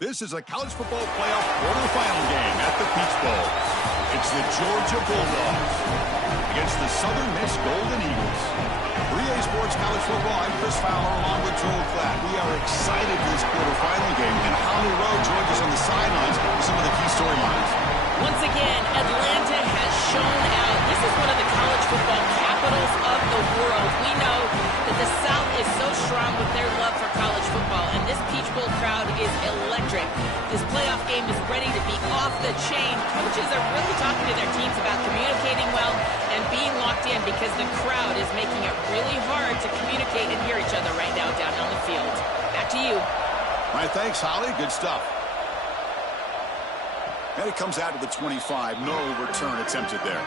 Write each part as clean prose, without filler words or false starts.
This is a college football playoff quarterfinal game at the Peach Bowl. It's the Georgia Bulldogs against the Southern Miss Golden Eagles. 3A Sports College Football, I'm Chris Fowler along with Joel Klatt. We are excited for this quarterfinal game, and Holly Rowe joins us on the sidelines with some of the key storylines. Once again, Atlanta has shown out. This is one of the college football capitals of the world. We know that the South is so strong with their love for college football, and this Peach Bowl crowd is electric. This playoff game is ready to be off the chain. Coaches are really talking to their teams about communicating well and being locked in because the crowd is making it really hard to communicate and hear each other right now down on the field. Back to you. All right, thanks, Holly. Good stuff. And it comes out to the 25. No return attempted there.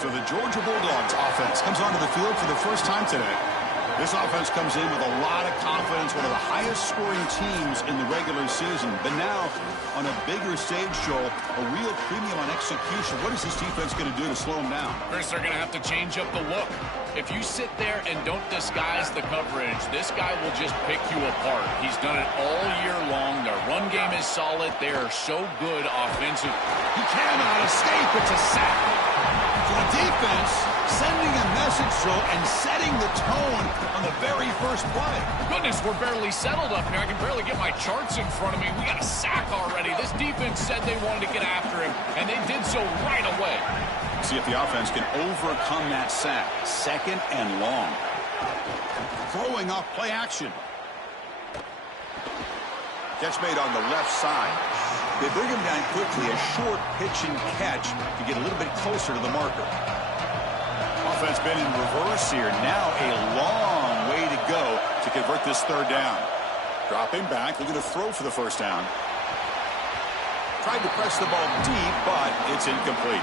So the Georgia Bulldogs offense comes onto the field for the first time today. This offense comes in with a lot of confidence, one of the highest scoring teams in the regular season. But now, on a bigger stage, Joel, a real premium on execution. What is this defense going to do to slow them down? Chris, they're going to have to change up the look. If you sit there and don't disguise the coverage, this guy will just pick you apart. He's done it all year long. Their run game is solid. They are so good offensively. He cannot escape. It's a sack. For the defense, sending a message, Joel, and setting the tone on the very first play. Goodness, we're barely settled up here. I can barely get my charts in front of me. We got a sack already. This defense said they wanted to get after him, and they did so right away. See if the offense can overcome that sack. Second and long. Throwing off play action. Catch made on the left side. They bring him down quickly. A short pitch and catch to get a little bit closer to the marker. Offense been in reverse here. Now a long way to go to convert this third down. Dropping back, looking to throw for the first down. Tried to press the ball deep, but it's incomplete.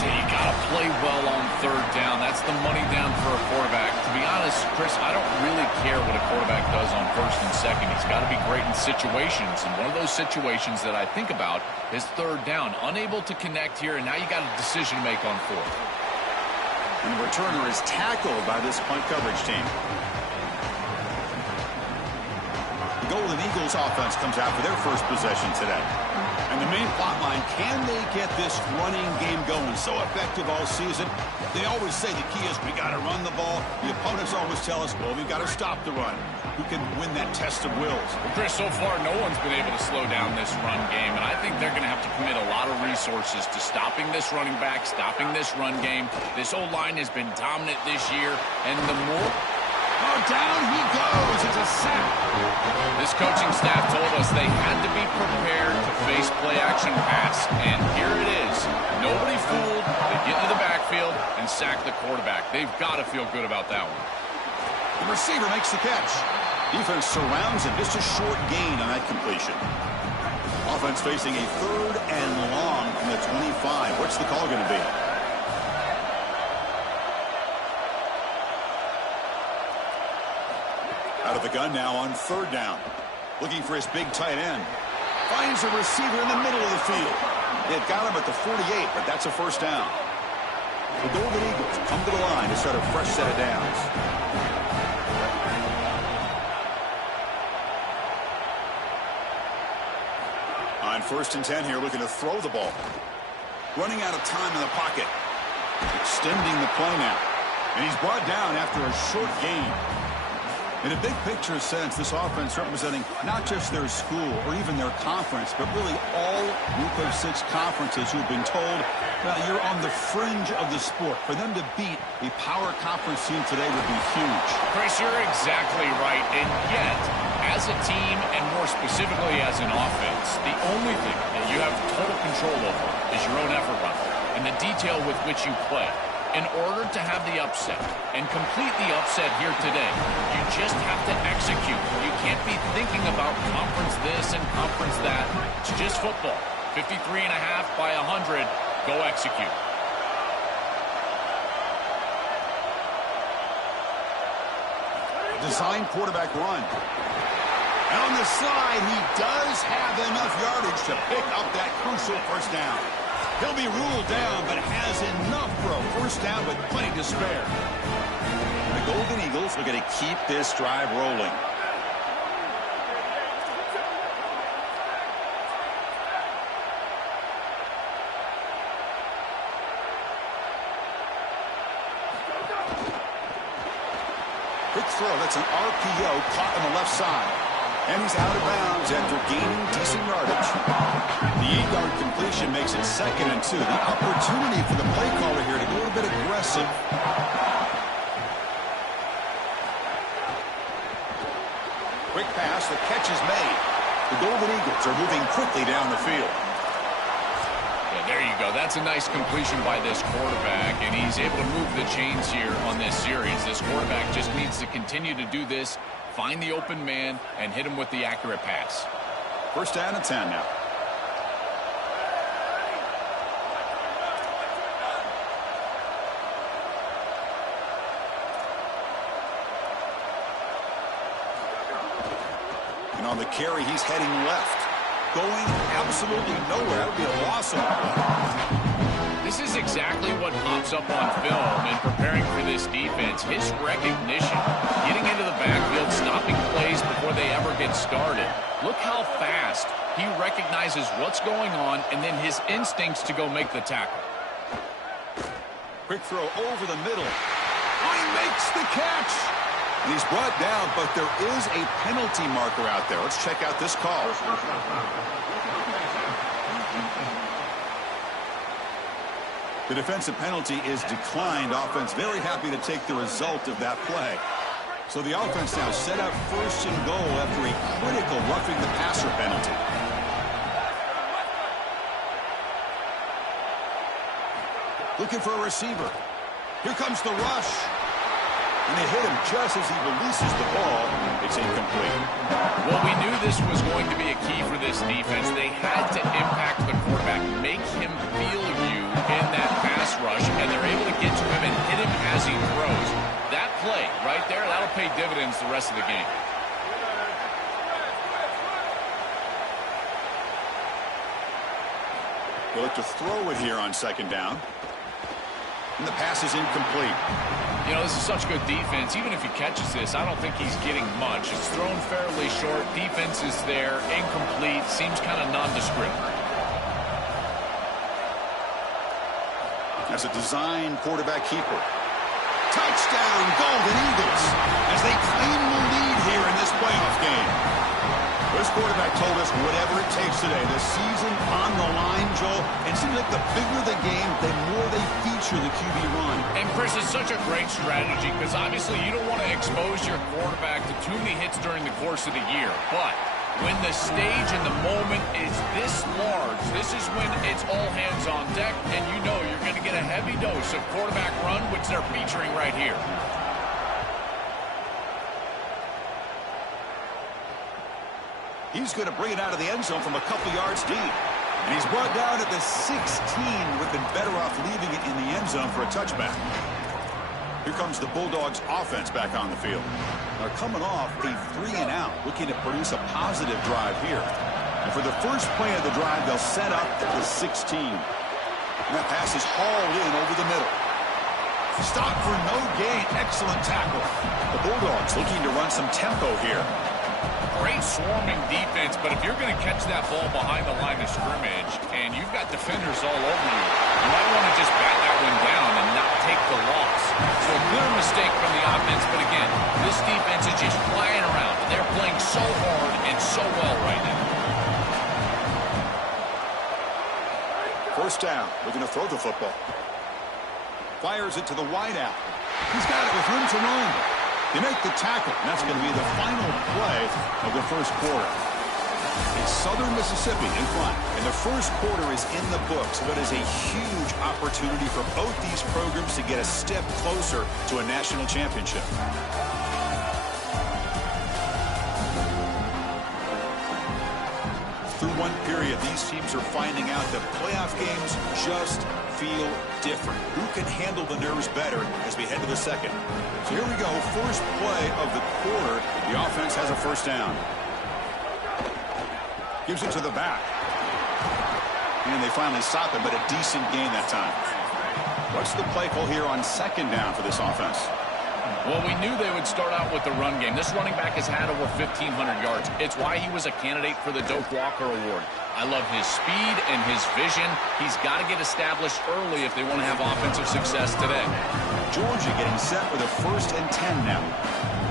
So you got to play well on third down. That's the money down for a quarterback. To be honest, Chris, I don't really care what a quarterback does on first and second. He's got to be great in situations. And one of those situations that I think about is third down. Unable to connect here, and now you got a decision to make on fourth. And the returner is tackled by this punt coverage team. The Golden Eagles offense comes out for their first possession today. And the main plot line, can they get this running game going? So effective all season. They always say the key is we got to run the ball. The opponents always tell us, well, we've got to stop the run. Who can win that test of wills? Well, Chris, so far no one's been able to slow down this run game, and I think they're going to have to commit a lot of resources to stopping this running back, stopping this run game. This O-line has been dominant this year, and the more... Oh, down he goes. It's a sack. This coaching staff told us they had to be prepared to face play-action pass, and here it is. Nobody fooled. They get into the backfield and sack the quarterback. They've got to feel good about that one. The receiver makes the catch. Defense surrounds him. Just a short gain on that completion. Offense facing a third and long from the 25. What's the call going to be? Out of the gun now on third down. Looking for his big tight end. Finds a receiver in the middle of the field. They've got him at the 48, but that's a first down. The Golden Eagles come to the line to start a fresh set of downs. On first and 10 here, looking to throw the ball. Running out of time in the pocket. Extending the play now. And he's brought down after a short gain. In a big picture sense, this offense representing not just their school or even their conference, but really all group of 6 conferences who've been told, well, you're on the fringe of the sport. For them to beat a power conference team today would be huge. Chris, you're exactly right. And yet, as a team, and more specifically as an offense, the only thing that you have total control over is your own effort level and the detail with which you play. In order to have the upset and complete the upset here today, you just have to execute. You can't be thinking about conference this and conference that. It's just football. 53.5 by 100. Go execute. Design quarterback run. And on the slide, he does have enough yardage to pick up that crucial first down. He'll be ruled down, but has enough for a first down with plenty to spare. The Golden Eagles are going to keep this drive rolling. Quick throw. That's an RPO caught on the left side. And he's out of bounds after gaining decent yardage. The 8-yard completion makes it 2nd and 2. The opportunity for the play caller here to go a little bit aggressive. Quick pass. The catch is made. The Golden Eagles are moving quickly down the field. There you go. That's a nice completion by this quarterback, and he's able to move the chains here on this series. This quarterback just needs to continue to do this, find the open man, and hit him with the accurate pass. 1st down and 10 now. And on the carry, he's heading left. Going absolutely nowhere. That would be a loss on the play. This is exactly what pops up on film in preparing for this defense. His recognition, getting into the backfield, stopping plays before they ever get started. Look how fast he recognizes what's going on and then his instincts to go make the tackle. Quick throw over the middle. He makes the catch. And he's brought down, but there is a penalty marker out there. Let's check out this call. The defensive penalty is declined. Offense very happy to take the result of that play. So the offense now set up 1st and goal after a critical roughing the passer penalty. Looking for a receiver. Here comes the rush. And they hit him just as he releases the ball. It's incomplete. Well, we knew this was going to be a key for this defense. They had to impact the quarterback, make him feel you in that pass rush, and they're able to get to him and hit him as he throws. That play right there, that'll pay dividends the rest of the game. They'll look to throw it here on 2nd down. And the pass is incomplete. You know, this is such good defense. Even if he catches this, I don't think he's getting much. It's thrown fairly short. Defense is there. Incomplete. Seems kind of nondescript. That's a design quarterback keeper. Touchdown, Golden Eagles, as they claim the lead here in this playoff game. This quarterback told us whatever it takes today. The season on the line, Joel. And it seems like the bigger the game, the more they feature the QB run. And Chris, it's such a great strategy because obviously you don't want to expose your quarterback to too many hits during the course of the year. But when the stage and the moment is this large, this is when it's all hands on deck, and you know you're going to get a heavy dose of quarterback run, which they're featuring right here. He's going to bring it out of the end zone from a couple yards deep. And he's brought down at the 16. Would have been better off leaving it in the end zone for a touchback. Here comes the Bulldogs offense back on the field. They're coming off a 3-and-out, looking to produce a positive drive here. And for the first play of the drive, they'll set up at the 16. And that pass is hauled in over the middle. Stop for no gain. Excellent tackle. The Bulldogs looking to run some tempo here. Great swarming defense, but if you're going to catch that ball behind the line of scrimmage and you've got defenders all over you, you might want to just bat that one down and not take the loss. So a clear mistake from the offense, but again, this defense is just flying around. They're playing so hard and so well right now. 1st down. Looking to throw the football. Fires it to the wideout. He's got it with room to run. They make the tackle, and that's going to be the final play of the 1st quarter. It's Southern Mississippi in front, and the 1st quarter is in the books. What is a huge opportunity for both these programs to get a step closer to a national championship. Through one period, these teams are finding out that playoff games just feel different. Who can handle the nerves better as we head to the 2nd? So here we go, 1st play of the quarter. The offense has a 1st down. Gives it to the back. And they finally stop him, but a decent gain that time. What's the play call here on 2nd down for this offense? Well, we knew they would start out with the run game. This running back has had over 1,500 yards. It's why he was a candidate for the Doak Walker Award. I love his speed and his vision. He's got to get established early if they want to have offensive success today. Georgia getting set with a 1st and 10 now.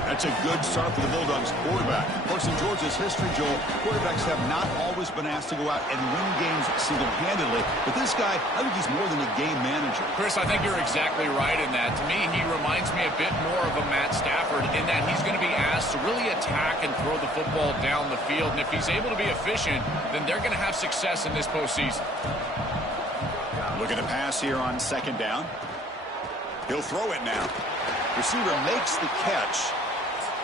That's a good start for the Bulldogs quarterback. Of course, in Georgia's history, Joel, quarterbacks have not always been asked to go out and win games single-handedly. But this guy, I think he's more than a game manager. Chris, I think you're exactly right in that. To me, he reminds me a bit more of a Matt Stafford in that he's going to be asked to really attack and throw the football down the field. And if he's able to be efficient, then they're going to have success in this postseason. Looking to pass here on second down. He'll throw it now. Receiver makes the catch.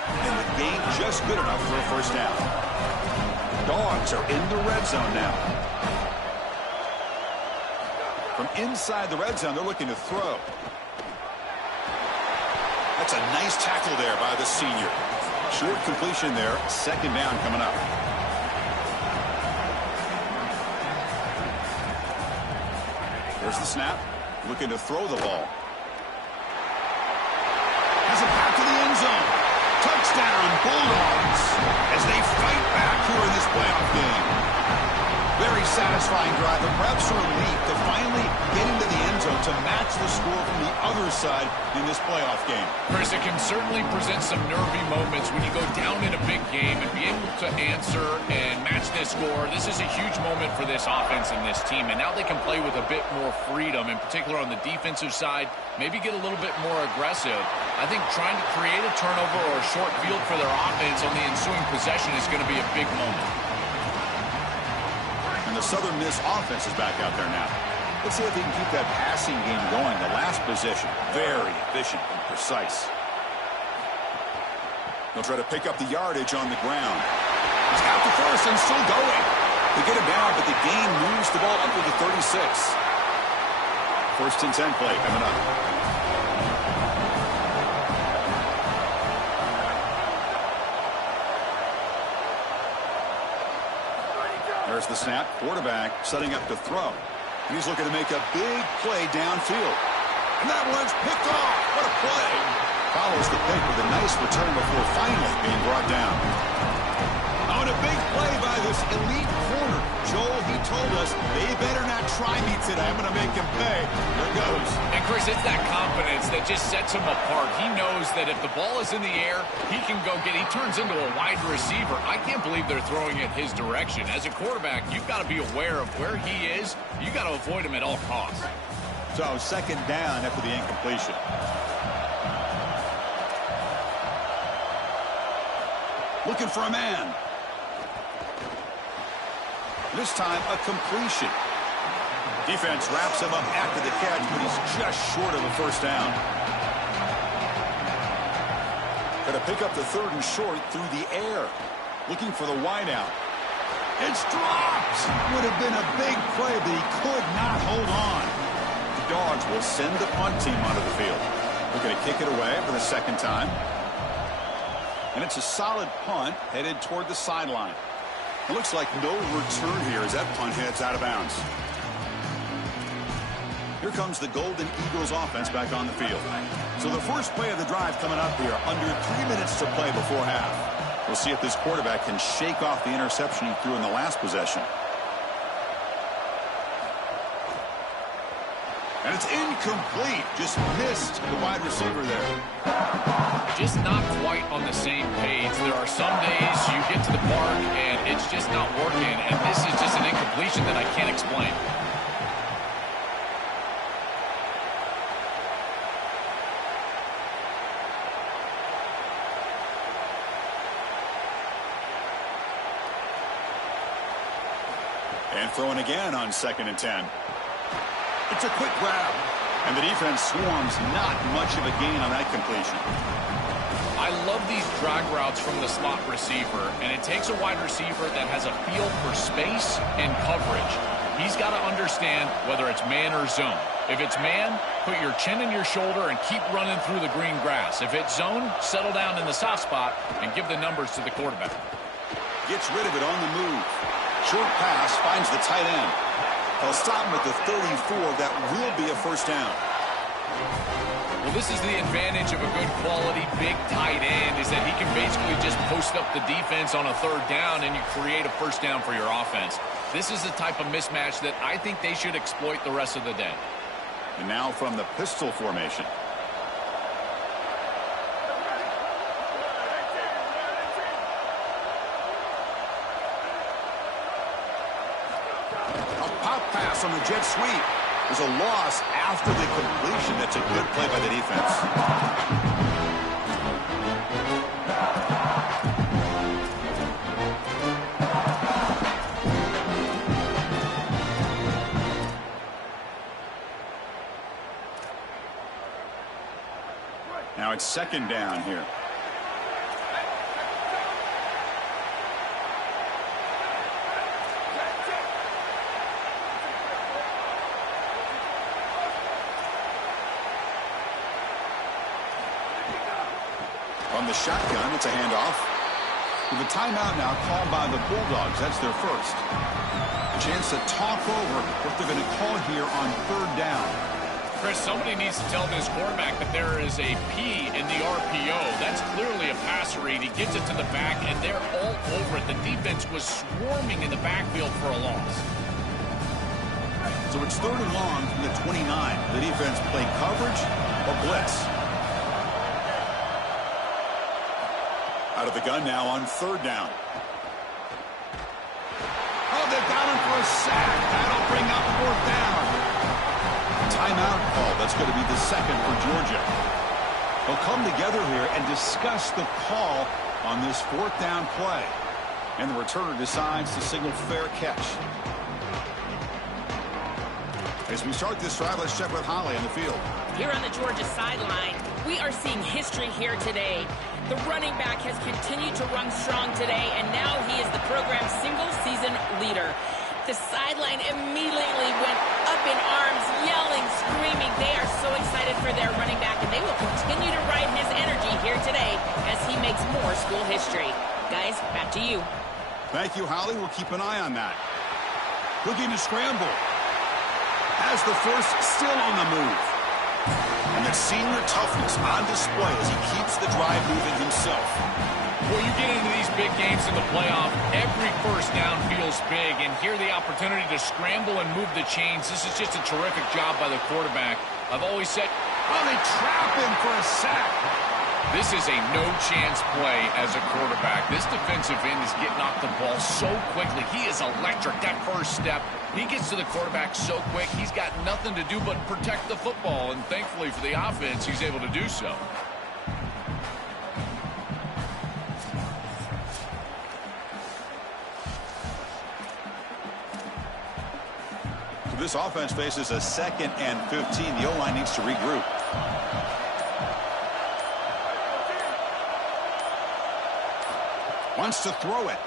And the gain just good enough for a first down. Dogs are in the red zone now. From inside the red zone, they're looking to throw. That's a nice tackle there by the senior. Short completion there. Second down coming up. There's the snap. Looking to throw the ball. Has it back to the end zone. Touchdown, Bulldogs, as they fight back here in this playoff game. Very satisfying drive, but perhaps a relief to finally get into the end zone to match the score from the other side in this playoff game. Chris, it can certainly present some nervy moments when you go down in a big game and be able to answer and match this score. This is a huge moment for this offense and this team, and now they can play with a bit more freedom, in particular on the defensive side, maybe get a little bit more aggressive. I think trying to create a turnover or a short field for their offense on the ensuing possession is going to be a big moment. And the Southern Miss offense is back out there now. Let's see if he can keep that passing game going. The last possession, very efficient and precise. They'll try to pick up the yardage on the ground. He's got the first and still going. They get him down, but the gain moves the ball up to the 36. First and 10 play coming up. There's the snap. Quarterback setting up to throw. And he's looking to make a big play downfield. And that one's picked off. What a play. Follows the pick with a nice return before finally being brought down. Oh, and a big play by this elite corner. Joel, he told us, they better not try me today. I'm going to make him pay. There goes. And, Chris, it's that confidence that just sets him apart. He knows that if the ball is in the air, he can go get it. He turns into a wide receiver. I can't believe they're throwing it his direction. As a quarterback, you've got to be aware of where he is. You've got to avoid him at all costs. So, second down after the incompletion. Looking for a man. This time, a completion. Defense wraps him up after the catch, but he's just short of a first down. Got to pick up the third and short through the air. Looking for the wideout. It's dropped. Would have been a big play, but he could not hold on. The Dogs will send the punt team onto the field. Looking to kick it away for the second time. And it's a solid punt headed toward the sideline. It looks like no return here as that punt heads out of bounds. Here comes the Golden Eagles offense back on the field. So the first play of the drive coming up here, under 3 minutes to play before half. We'll see if this quarterback can shake off the interception he threw in the last possession. And it's incomplete. Just missed the wide receiver there. Just not quite on the same page. There are some days you get to the park and it's just not working. And this is just an incompletion that I can't explain. And throwing again on 2nd and 10. It's a quick grab. And the defense swarms, not much of a gain on that completion. I love these drag routes from the slot receiver, and it takes a wide receiver that has a feel for space and coverage. He's got to understand whether it's man or zone. If it's man, put your chin in your shoulder and keep running through the green grass. If it's zone, settle down in the soft spot and give the numbers to the quarterback. Gets rid of it on the move. Short pass finds the tight end. They'll stop him at the 34. That will be a first down. Well, this is the advantage of a good quality big tight end, is that he can basically just post up the defense on a third down and you create a first down for your offense. This is the type of mismatch that I think they should exploit the rest of the day. And now from the pistol formation. loss on the jet sweep. There's a loss after the completion. That's a good play by the defense. Now it's second down here. On the shotgun, it's a handoff. With a timeout now called by the Bulldogs. That's their first. A chance to talk over what they're going to call here on third down. Chris, somebody needs to tell this quarterback that there is a P in the RPO. That's clearly a passer read. He gives it to the back, and they're all over it. The defense was swarming in the backfield for a loss. So it's third and long from the 29. The defense play coverage or blitz. Out of the gun now on third down. Oh, they've got him for a sack. That'll bring up fourth down. Timeout call. That's going to be the second for Georgia. They'll come together here and discuss the call on this fourth down play. And the returner decides to signal fair catch. As we start this drive, let's check with Holly on the field. Here on the Georgia sideline, we are seeing history here today. The running back has continued to run strong today, and now he is the program's single-season leader. The sideline immediately went up in arms, yelling, screaming. They are so excited for their running back, and they will continue to ride his energy here today as he makes more school history. Guys, back to you. Thank you, Holly. We'll keep an eye on that. Looking to scramble. Has the first, still on the move. And that senior toughness on display as he keeps the drive moving himself. Well, you get into these big games in the playoff, every first down feels big, and here the opportunity to scramble and move the chains. This is just a terrific job by the quarterback. I've always said, oh, they trap him for a sack. This is a no-chance play as a quarterback. This defensive end is getting off the ball so quickly. He is electric. That first step, he gets to the quarterback so quick, he's got nothing to do but protect the football, and thankfully for the offense, he's able to do so. This offense faces a 2nd and 15. The O-line needs to regroup. Wants to throw it.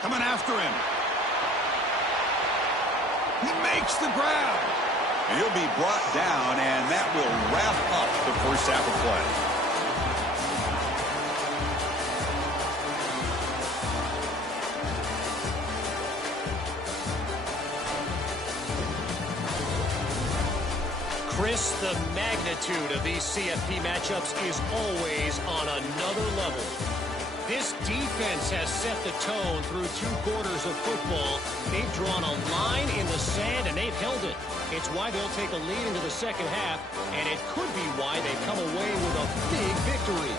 Coming after him. He makes the grab. And he'll be brought down, and that will wrap up the first half of play. Chris, the magnitude of these CFP matchups is always on another level. This defense has set the tone through 2 quarters of football. They've drawn a line in the sand, and they've held it. It's why they'll take a lead into the second half, and it could be why they come away with a big victory.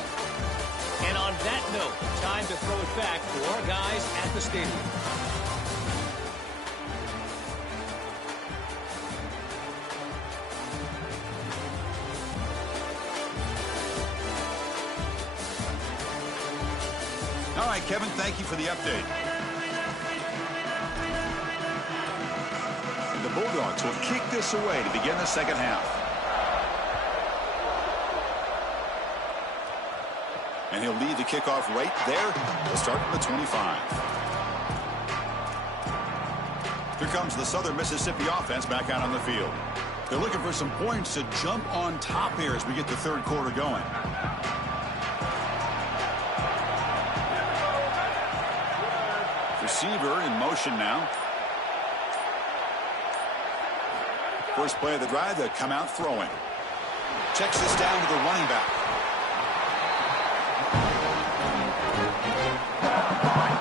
And on that note, time to throw it back to our guys at the stadium. All right, Kevin, thank you for the update. And the Bulldogs will kick this away to begin the second half. And he'll lead the kickoff right there. He'll start from the 25. Here comes the Southern Mississippi offense back out on the field. They're looking for some points to jump on top here as we get the third quarter going. Receiver in motion now. First play of the drive, they'll come out throwing. Checks this down to the running back.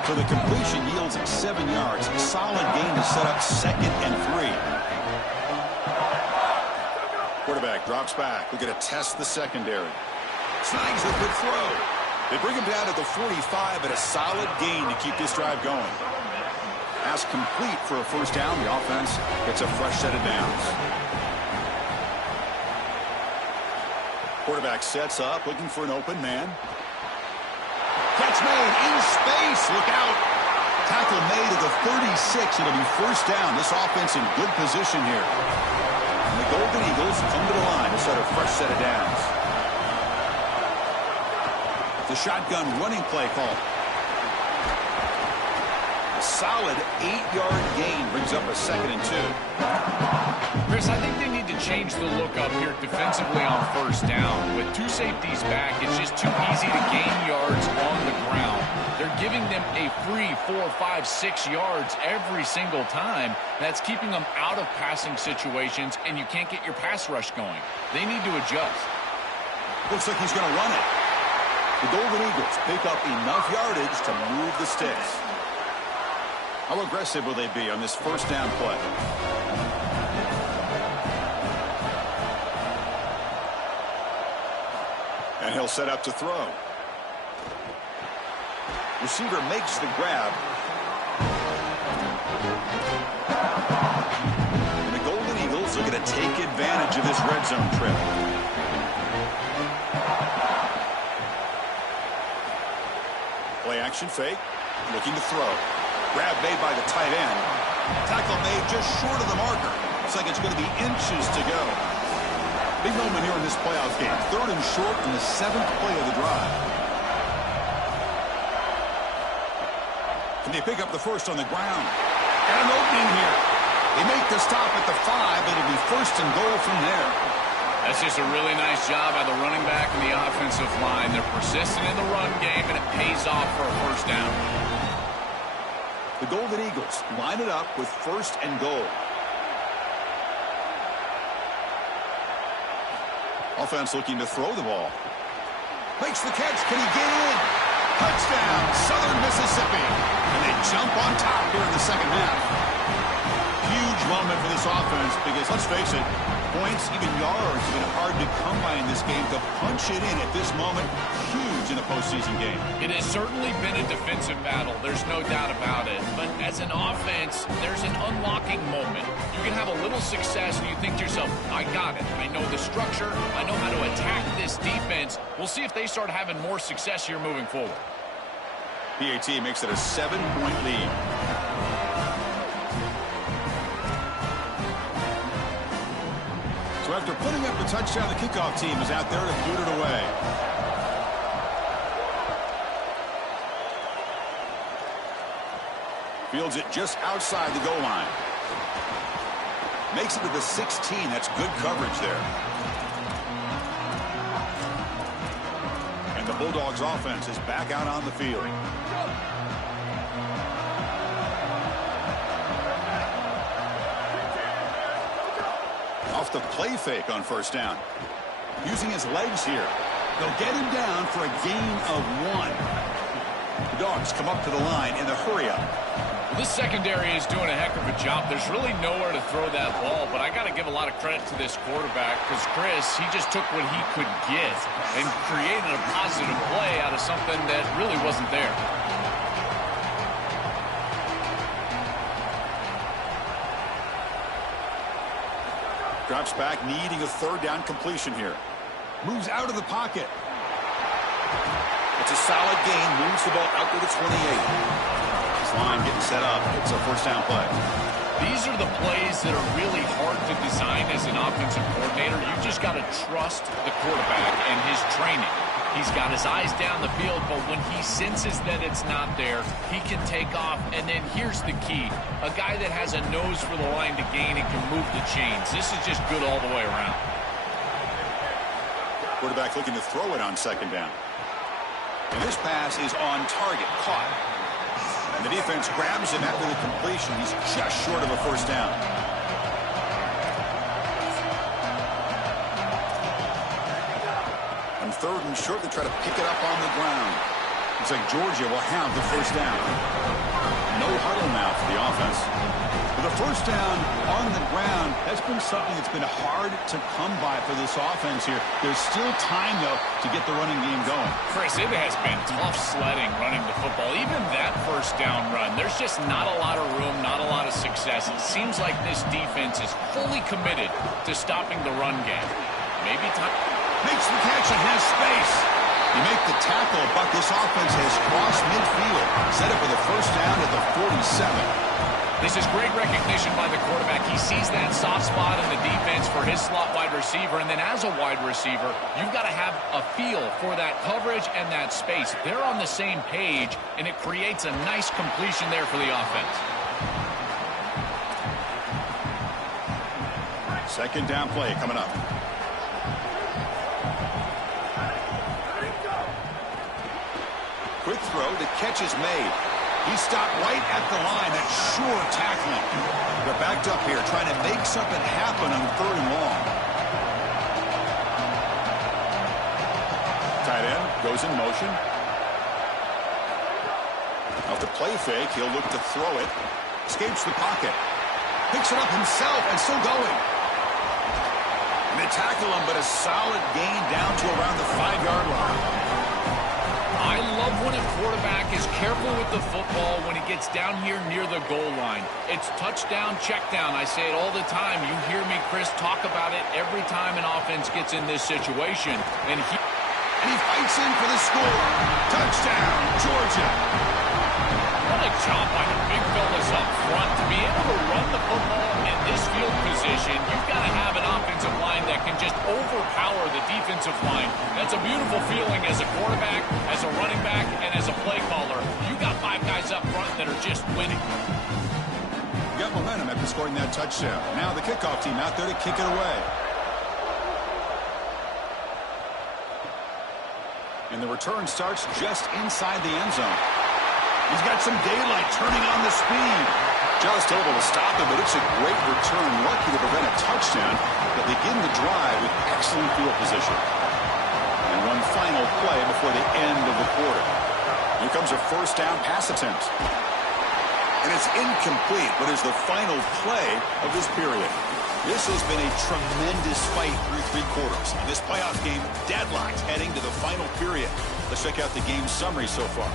So the completion yields 7 yards. Solid gain to set up 2nd and 3. Quarterback drops back. We're going to test the secondary. Snags the good throw. They bring him down to the 45, but a solid gain to keep this drive going. Pass complete for a first down. The offense gets a fresh set of downs. Quarterback sets up, looking for an open man. Catch made in space. Look out. Tackle made at the 36. It'll be first down. This offense in good position here. And the Golden Eagles come to the line to set a fresh set of downs. The shotgun running play call. A solid 8-yard gain brings up a 2nd and 2. Chris, I think they need to change the look up here defensively on first down. With 2 safeties back, it's just too easy to gain yards on the ground. They're giving them a free 4, 5, 6 yards every single time. That's keeping them out of passing situations, and you can't get your pass rush going. They need to adjust. Looks like he's going to run it. The Golden Eagles pick up enough yardage to move the sticks. How aggressive will they be on this first down play? And he'll set up to throw. Receiver makes the grab. And the Golden Eagles are going to take advantage of this red zone trip. Play action fake. Looking to throw. Grab made by the tight end. Tackle made just short of the marker. Looks like it's going to be inches to go. Big moment here in this playoff game. 3rd and short in the 7th play of the drive. Can they pick up the first on the ground? And an opening here. They make the stop at the 5. It'll be 1st and goal from there. That's just a really nice job by the running back and the offensive line. They're persistent in the run game, and it pays off for a first down. The Golden Eagles line it up with 1st and goal. Offense looking to throw the ball. Makes the catch. Can he get in? Touchdown, Southern Mississippi. And they jump on top here in the second half. Huge moment for this offense because, let's face it, points, even yards, have been hard to come by in this game. To punch it in at this moment, huge in a postseason game. It has certainly been a defensive battle. There's no doubt about it. But as an offense, there's an unlocking moment. You can have a little success and you think to yourself, I got it. I know the structure. I know how to attack this defense. We'll see if they start having more success here moving forward. PAT makes it a 7-point lead. So after putting up the touchdown, the kickoff team is out there to boot it away. Fields it just outside the goal line. Makes it to the 16. That's good coverage there. And the Bulldogs offense is back out on the field. Off the play fake on first down. Using his legs here. They'll get him down for a gain of 1. The Dogs come up to the line in the hurry-up. Well, this secondary is doing a heck of a job. There's really nowhere to throw that ball, but I got to give a lot of credit to this quarterback because Chris, he just took what he could get and created a positive play out of something that really wasn't there. Drops back, needing a 3rd down completion here. Moves out of the pocket. It's a solid gain. Moves the ball out to the 28. This line getting set up. It's a first down play. These are the plays that are really hard to design as an offensive coordinator. You just got to trust the quarterback and his training. He's got his eyes down the field, but when he senses that it's not there, he can take off. And then here's the key. A guy that has a nose for the line to gain and can move the chains. This is just good all the way around. Quarterback looking to throw it on 2nd down. And this pass is on target, caught. And the defense grabs him after the completion. He's just short of a first down. On 3rd and short, they try to pick it up on the ground. Looks like Georgia will have the first down. No huddle now for the offense. The first down on the ground, that's been something that's been hard to come by for this offense here. There's still time, though, to get the running game going. Chris, it has been tough sledding running the football. Even that first down run, there's just not a lot of room, not a lot of success. It seems like this defense is fully committed to stopping the run game. Maybe time. Makes the catch and has space. You make the tackle, but this offense has crossed midfield. Set up with a first down at the 47. This is great recognition by the quarterback. He sees that soft spot in the defense for his slot wide receiver, and then as a wide receiver, you've got to have a feel for that coverage and that space. They're on the same page, and it creates a nice completion there for the offense. Second down play coming up. Quick throw, the catch is made. He stopped right at the line. That's sure tackling. They're backed up here trying to make something happen on 3rd and long. Tight end goes in motion. Off the play fake, he'll look to throw it. Escapes the pocket. Picks it up himself and still going. And they tackle him, but a solid gain down to around the 5-yard line. I love when a quarterback is careful with the football when he gets down here near the goal line. It's touchdown, check down. I say it all the time. You hear me, Chris, talk about it every time an offense gets in this situation. And he fights in for the score. Touchdown, Georgia. What a job by the big fellas up front. To be able to run the football in this field position, you've got to have an offensive line that can just overpower the defensive line. That's a beautiful feeling as a quarterback, as a running back, and as a play caller. You got 5 guys up front that are just winning. You got momentum after scoring that touchdown. Now the kickoff team out there to kick it away. And the return starts just inside the end zone. He's got some daylight turning on the speed. Just able to stop him, but it's a great return. Lucky to prevent a touchdown, but begin the drive with excellent field position. And one final play before the end of the quarter. Here comes a first down pass attempt. And it's incomplete, but is the final play of this period. This has been a tremendous fight through 3 quarters. In this playoff game, deadlocked heading to the final period. Let's check out the game summary so far.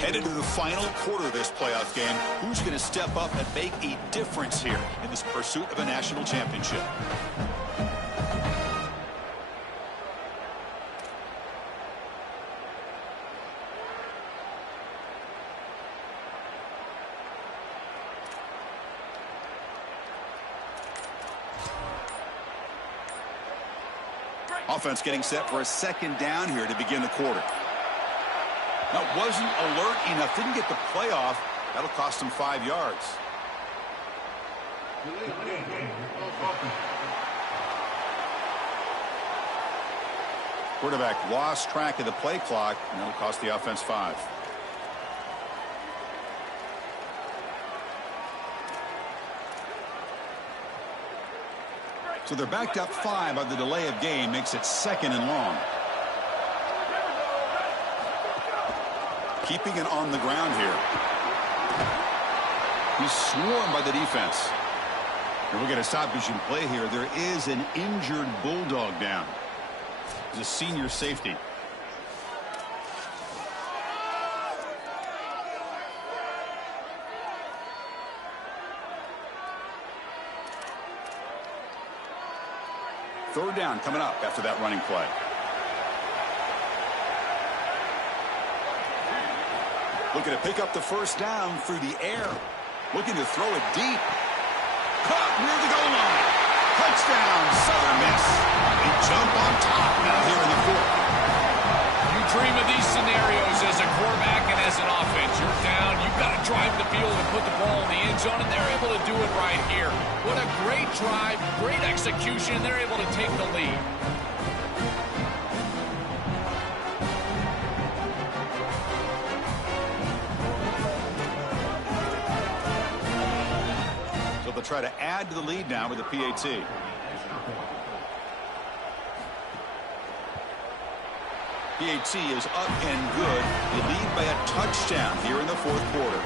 Headed to the final quarter of this playoff game, who's going to step up and make a difference here in this pursuit of a national championship? Offense getting set for a second down here to begin the quarter. That wasn't alert enough. Didn't get the play off. That'll cost him 5 yards. Quarterback lost track of the play clock, and that'll cost the offense 5. So they're backed up 5 on the delay of game. Makes it 2nd and long. Keeping it on the ground here. He's swarmed by the defense. And we'll get a stoppage in play here. There is an injured Bulldog down. He's a senior safety. Third down coming up after that running play. Looking to pick up the first down through the air. Looking to throw it deep. Caught near the goal line. Touchdown, Southern Miss. They jump on top now here in the 4th. You dream of these scenarios as a quarterback and as an offense. You're down. You've got to drive the field and put the ball in the end zone, and they're able to do it right here. What a great drive, great execution. They're able to take the lead. Try to add to the lead now with the PAT. PAT is up and good. They lead by a touchdown here in the fourth quarter.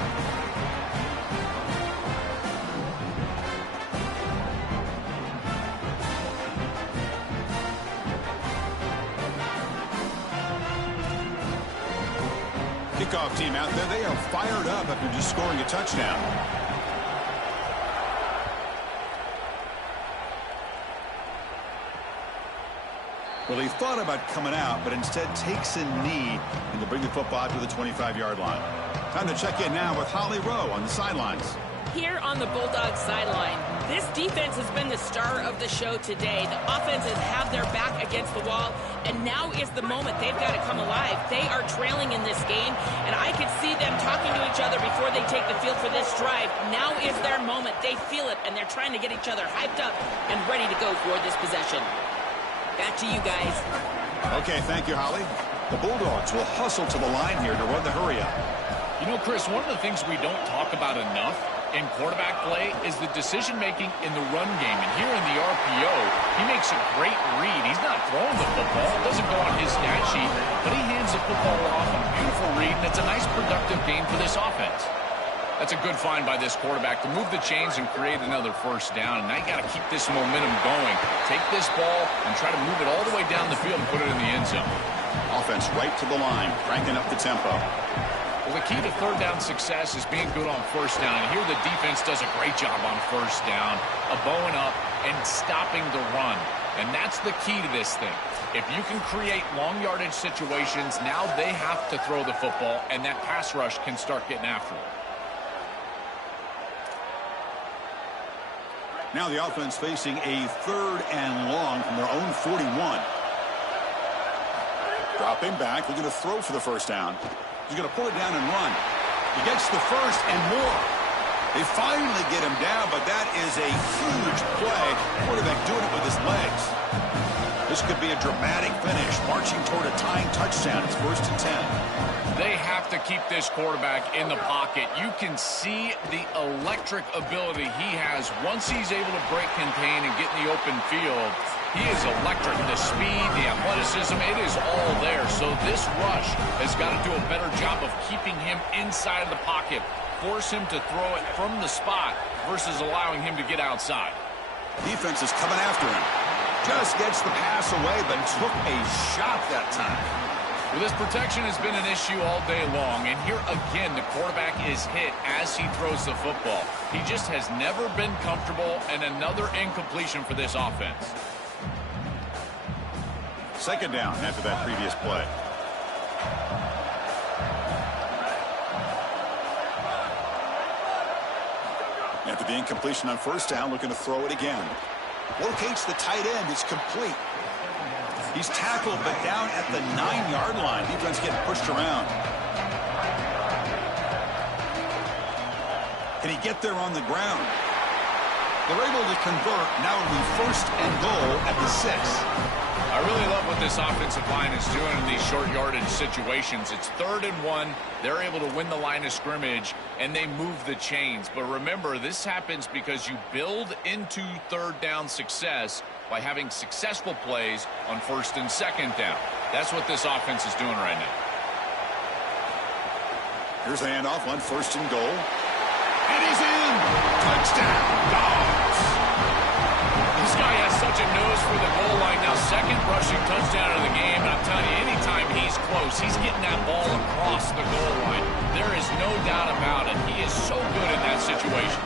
Kickoff team out there. They are fired up after just scoring a touchdown. Well, he thought about coming out, but instead takes a knee and to bring the football to the 25-yard line. Time to check in now with Holly Rowe on the sidelines. Here on the Bulldogs sideline, this defense has been the star of the show today. The offenses have their back against the wall, and now is the moment they've got to come alive. They are trailing in this game, and I could see them talking to each other before they take the field for this drive. Now is their moment. They feel it, and they're trying to get each other hyped up and ready to go for this possession. Back to you guys. Okay, thank you, Holly. The Bulldogs will hustle to the line here to run the hurry up. You know, Chris, one of the things we don't talk about enough in quarterback play is the decision-making in the run game. And here in the RPO, he makes a great read. He's not throwing the football. It doesn't go on his stat sheet, but he hands the football off on a beautiful read, and it's a nice productive game for this offense. That's a good find by this quarterback to move the chains and create another first down. And now you got to keep this momentum going. Take this ball and try to move it all the way down the field and put it in the end zone. Offense right to the line, cranking up the tempo. Well, the key to third down success is being good on first down. And here the defense does a great job on first down, bowing up and stopping the run. And that's the key to this thing. If you can create long yardage situations, now they have to throw the football, and that pass rush can start getting after it. Now the offense facing a third and long from their own 41. Dropping back, looking to throw for the first down. He's going to pull it down and run. He gets the first and more. They finally get him down, but that is a huge play. Quarterback doing it with his legs. This could be a dramatic finish, marching toward a tying touchdown. It's 1st and 10. They have to keep this quarterback in the pocket. You can see the electric ability he has once he's able to break contain and get in the open field. He is electric. The speed, the athleticism, it is all there. So this rush has got to do a better job of keeping him inside of the pocket. Force him to throw it from the spot versus allowing him to get outside. Defense is coming after him. Just gets the pass away, but took a shot that time. Well, this protection has been an issue all day long, and here again the quarterback is hit as he throws the football. He just has never been comfortable, and another incompletion for this offense. Second down after that previous play. After the incompletion on first down, looking to throw it again. Locates the tight end. It's complete. He's tackled, but down at the 9-yard line. Defense getting pushed around. Can he get there on the ground? They're able to convert. Now it'll be 1st and goal at the 6. I really love what this offensive line is doing in these short yardage situations. It's 3rd and 1. They're able to win the line of scrimmage, and they move the chains. But remember, this happens because you build into third down success by having successful plays on 1st and 2nd down. That's what this offense is doing right now. Here's the handoff on 1st and goal. And he's in! Touchdown! Dogs! This guy has such a nose for the goal line now. 2nd rushing touchdown of the game. And I'm telling you, anytime he's close, he's getting that ball across the goal line. There is no doubt about it. He is so good in that situation.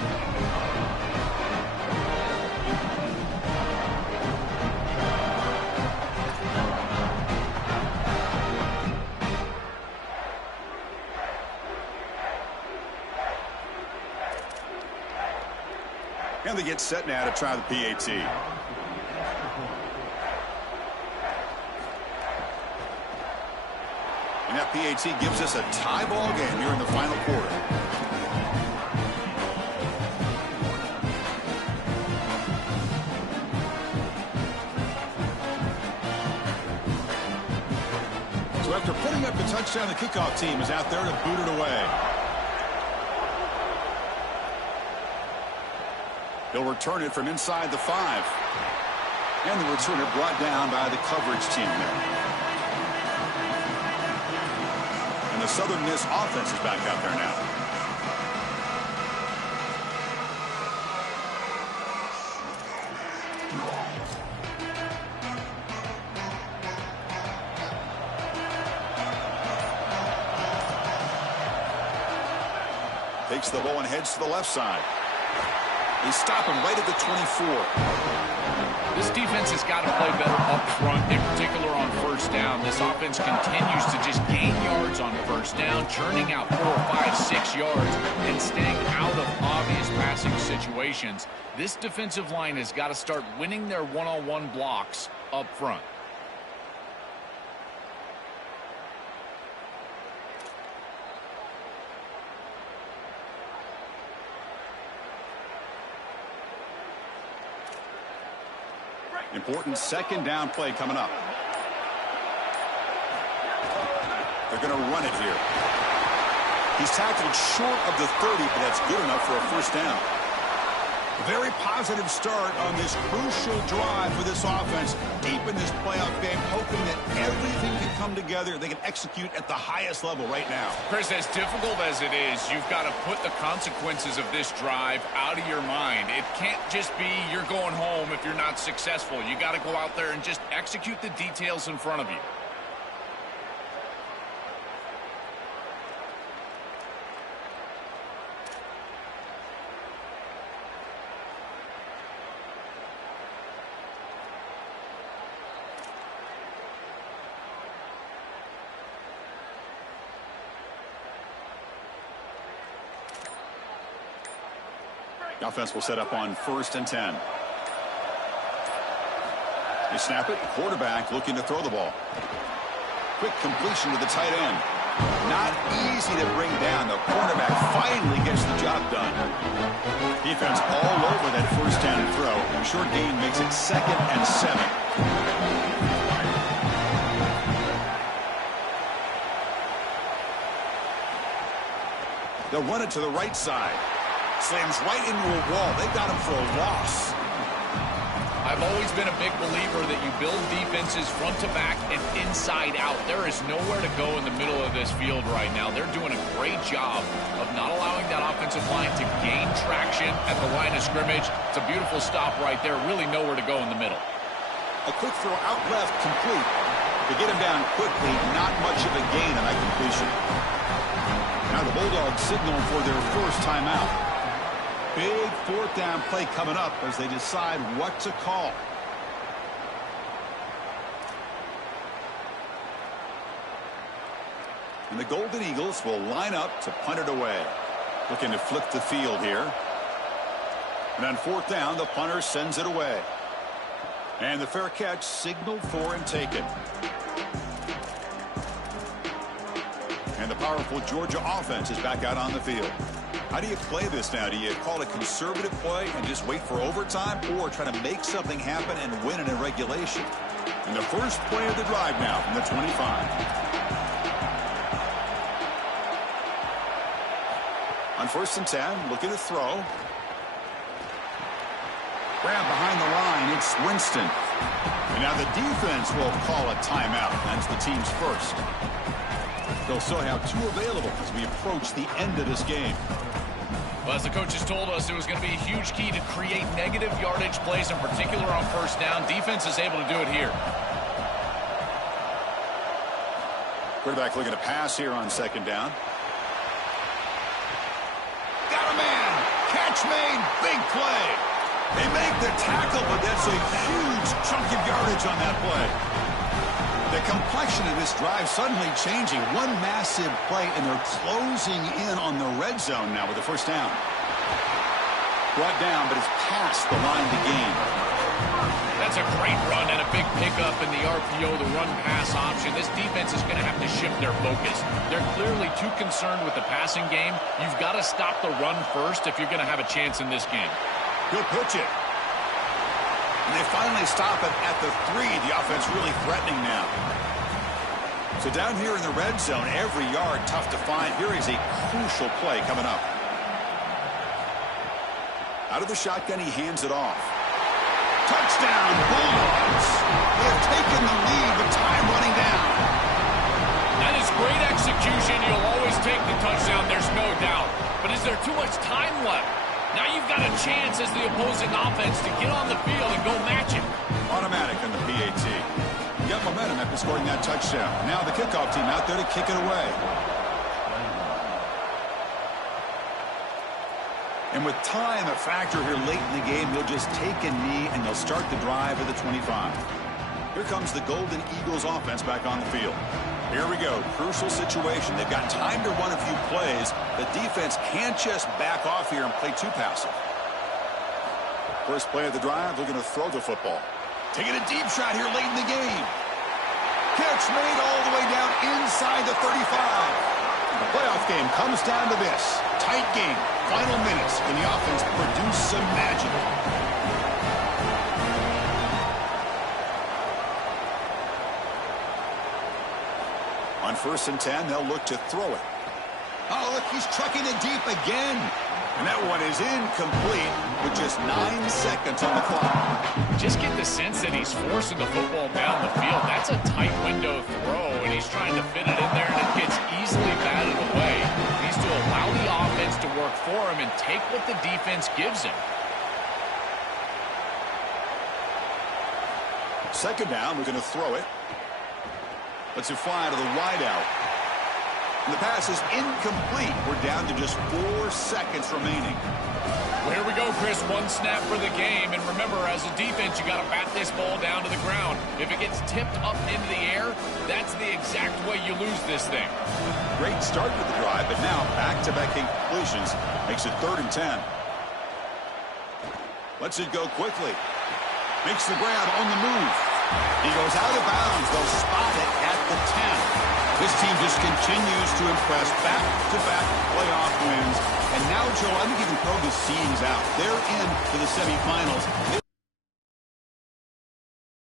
And they get set now to try the PAT. And that PAT gives us a tie ball game here in the final quarter. So after putting up the touchdown, the kickoff team is out there to boot it away. He'll return it from inside the 5. And the returner brought down by the coverage team there. And the Southern Miss offense is back out there now. Takes the ball and heads to the left side. They stop him right at the 24. This defense has got to play better up front, in particular on first down. This offense continues to just gain yards on first down, churning out 4, 5, 6 yards, and staying out of obvious passing situations. This defensive line has got to start winning their one-on-one blocks up front. Important second down play coming up. They're going to run it here. He's tackled short of the 30, but that's good enough for a first down. A very positive start on this crucial drive for this offense. Deep in this playoff game, hoping that everything can come together. They can execute at the highest level right now. Chris, as difficult as it is, you've got to put the consequences of this drive out of your mind. It can't just be you're going home if you're not successful. You got to go out there and just execute the details in front of you. The offense will set up on 1st and 10. They snap it. Quarterback looking to throw the ball. Quick completion to the tight end. Not easy to bring down. The cornerback finally gets the job done. Defense all over that first down throw. Short gain makes it 2nd and 7. They'll run it to the right side. Slams right into a wall. They got him for a loss. I've always been a big believer that you build defenses front to back and inside out. There is nowhere to go in the middle of this field right now. They're doing a great job of not allowing that offensive line to gain traction at the line of scrimmage. It's a beautiful stop right there. Really nowhere to go in the middle. A quick throw out left, complete. To get him down quickly, not much of a gain on that completion. Now the Bulldogs signal for their first timeout. Big 4th down play coming up as they decide what to call. And the Golden Eagles will line up to punt it away. Looking to flip the field here. And on 4th down, the punter sends it away. And the fair catch signaled for and taken. And the powerful Georgia offense is back out on the field. How do you play this now? Do you call a conservative play and just wait for overtime, or try to make something happen and win it in regulation? And the first play of the drive now from the 25. On 1st and 10, looking to throw. Grab behind the line, it's Winston. And now the defense will call a timeout. That's the team's first. They'll still have 2 available as we approach the end of this game. Well, as the coaches told us, it was going to be a huge key to create negative yardage plays, in particular on first down. Defense is able to do it here. Quarterback looking to pass here on 2nd down. Got a man. Catch made. Big play. They make the tackle, but that's a huge chunk of yardage on that play. The complexion of this drive suddenly changing. One massive play, and they're closing in on the red zone now with the first down. Brought down, but it's past the line to gain. That's a great run and a big pickup in the RPO, the run-pass option. This defense is going to have to shift their focus. They're clearly too concerned with the passing game. You've got to stop the run first if you're going to have a chance in this game. He'll pitch it. And they finally stop it at the 3. The offense really threatening now. So down here in the red zone, every yard tough to find. Here is a crucial play coming up. Out of the shotgun, he hands it off. Touchdown, Bulldogs. They have taken the lead with time running down. That is great execution. You'll not too much time left. Now you've got a chance as the opposing offense to get on the field and go match it. Automatic on the PAT. Got momentum after scoring that touchdown. Now the kickoff team out there to kick it away. And with time a factor here late in the game, they'll just take a knee and they'll start the drive at the 25. Here comes the Golden Eagles offense back on the field. Here we go. Crucial situation. They've got time to run a few plays. The defense can't just back off here and play too passive. First play of the drive, they're going to throw the football. Taking a deep shot here late in the game. Catch made all the way down inside the 35. The playoff game comes down to this. Tight game. Final minutes. Can the offense produce some magic? On 1st and 10, they'll look to throw it. Oh, look, he's trucking it deep again. And that one is incomplete with just 9 seconds on the clock. Just get the sense that he's forcing the football down the field. That's a tight window throw, and he's trying to fit it in there, and it gets easily batted away. He needs to allow the offense to work for him and take what the defense gives him. Second down, we're going to throw it. Let's it fly to the wideout. And the pass is incomplete. We're down to just 4 seconds remaining. Well, here we go, Chris. One snap for the game. And remember, as a defense, you got to bat this ball down to the ground. If it gets tipped up into the air, that's the exact way you lose this thing. Great start to the drive, but now back-to-back incompletions makes it 3rd and 10. Lets it go quickly. Makes the grab on the move. He goes out of bounds. They'll spot it at the 10. This team just continues to impress, back-to-back playoff wins. And now, Joe, I think you can throw the seedings out. They're in to the semifinals. They